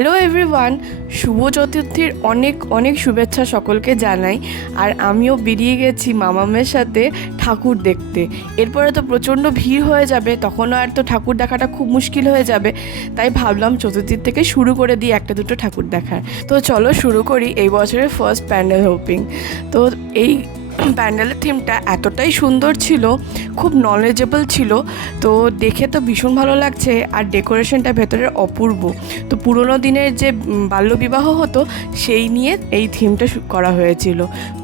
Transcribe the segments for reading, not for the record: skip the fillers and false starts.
Hello everyone, শুভ চতুর্থীর অনেক অনেক শুভেচ্ছা সকলকে জানাই। আর আমিও বেরিয়ে গেছি মামামের সাথে ঠাকুর দেখতে। এরপরে তো প্রচণ্ড ভিড় হয়ে যাবে, তখনও আর তো ঠাকুর দেখাটা খুব মুশকিল হয়ে যাবে। তাই ভাবলাম চতুর্থীর থেকে শুরু করে দিই একটা দুটো ঠাকুর দেখার। তো চলো শুরু করি এই বছরের ফার্স্ট প্যান্ডেল হোপিং। তো এই প্যান্ডেলের থিমটা এতটাই সুন্দর ছিল, খুব নলেজেবল ছিল, তো দেখে তো ভীষণ ভালো লাগছে। আর ডেকোরেশনটা ভেতরের অপূর্ব। তো পুরোনো দিনের যে বাল্যবিবাহ হতো সেই নিয়ে এই থিমটা করা হয়েছিল।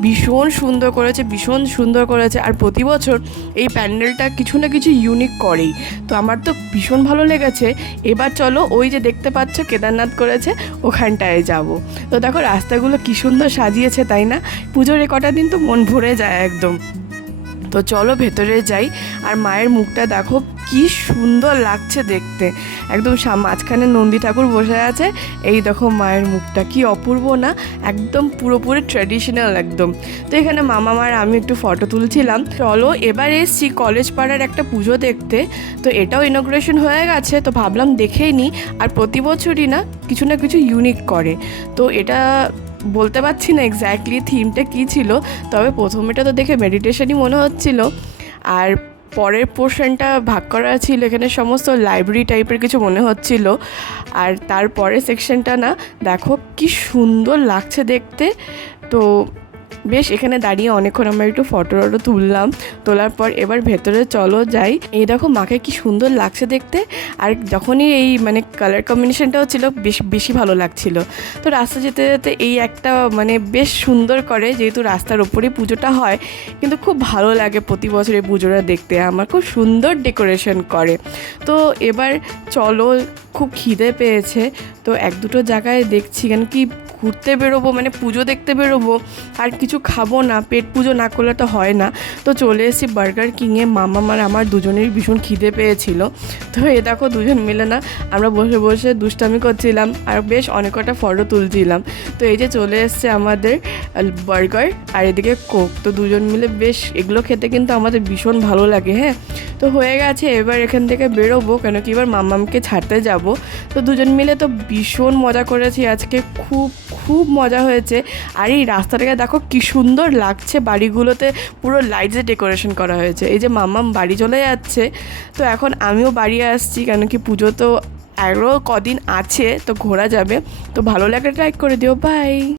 ভীষণ সুন্দর করেছে। আর প্রতি বছর এই প্যান্ডেলটা কিছু না কিছু ইউনিক করেই, তো আমার তো ভীষণ ভালো লেগেছে। এবার চলো ওই যে দেখতে পাচ্ছ কেদারনাথ করেছে ওখানটায় যাব। তো দেখো রাস্তাগুলো কী সুন্দর সাজিয়েছে, তাই না? পুজোর এ কটা দিন তো মন ভরে যায় একদম। তো চলো ভেতরে যাই। আর মায়ের মুখটা দেখো কি সুন্দর লাগছে দেখতে, একদম মাঝখানে নন্দী ঠাকুর বসে আছে। এই দেখো মায়ের মুখটা কি অপূর্ব না, একদম পুরোপুরি ট্র্যাডিশনাল একদম। তো এখানে মামা মার আমি একটু ফটো তুলছিলাম। চলো এবার এসছি কলেজ পাড়ার একটা পুজো দেখতে। তো এটাও ইনগ্রেশন হয়ে গেছে, তো ভাবলাম দেখেই নিই। আর প্রতি বছরই না কিছু ইউনিক করে। তো এটা বলতে পারছি না এক্স্যাক্টলি থিমটা কী ছিল, তবে প্রথমেটা তো দেখে মেডিটেশনই মনে হচ্ছিল। আর পরের পোর্শনটা ভাগ করা ছিল এখানে সমস্ত লাইব্রেরি টাইপের কিছু মনে হচ্ছিল। আর তারপরের সেকশনটা না দেখো কি সুন্দর লাগছে দেখতে। তো বেশ এখানে দাঁড়িয়ে অনেকক্ষণ আমরা একটু ফটো তোলার পর এবার ভেতরে চলো যাই। এই দেখো মাকে কি সুন্দর লাগছে দেখতে। আর যখনই এই মানে কালার কম্বিনেশনটাও ছিল বেশি ভালো লাগছিল। তো রাস্তা যেতে যেতে এই একটা মানে বেশ সুন্দর করে, যেহেতু রাস্তার ওপরেই পুজোটা হয়, কিন্তু খুব ভালো লাগে প্রতি বছর এই পুজোটা দেখতে। আমার খুব সুন্দর ডেকোরেশন করে। তো এবার চলো, খুব খিদে পেয়েছে, তো এক দুটো জায়গায় দেখছি কেন কি ঘুরতে বেরোবো, মানে পুজো দেখতে বেরোবো, আর কিছু খাবো না, পেট পুজো না করলে তো হয় না। তো চলে এসেছি বার্গার কিংয়ে। মামা আর আমার দুজনেরই ভীষণ খিদে পেয়েছিল। তো এ দেখো দুজন মিলে না আমরা বসে বসে দুষ্টামি করছিলাম আর বেশ অনেক কটা ফটো তুলছিলাম। তো এই যে চলে এসছে আমাদের বার্গার আর এদিকে কোক। তো দুজন মিলে বেশ এগুলো খেতে কিন্তু আমাদের ভীষণ ভালো লাগে। হ্যাঁ, তো হয়ে গেছে, এবার এখান থেকে বেরোবো, কেন কি এবার মামামকে ছাড়তে যাব। তো দুজন মিলে তো ভীষণ মজা করেছি আজকে, খুব মজা হয়েছে। আর এই রাস্তাটাকে দেখো কি সুন্দর লাগছে, বাড়িগুলোতে পুরো লাইটসে ডেকোরেশন করা হয়েছে। এই যে মামাম বাড়ি চলে যাচ্ছে, তো এখন আমিও বাড়ি আসছি, কেন কি পুজো তো আরও কদিন আছে, তো ঘোরা যাবে। তো ভালো লাগলে লাইক করে দিও, বাই।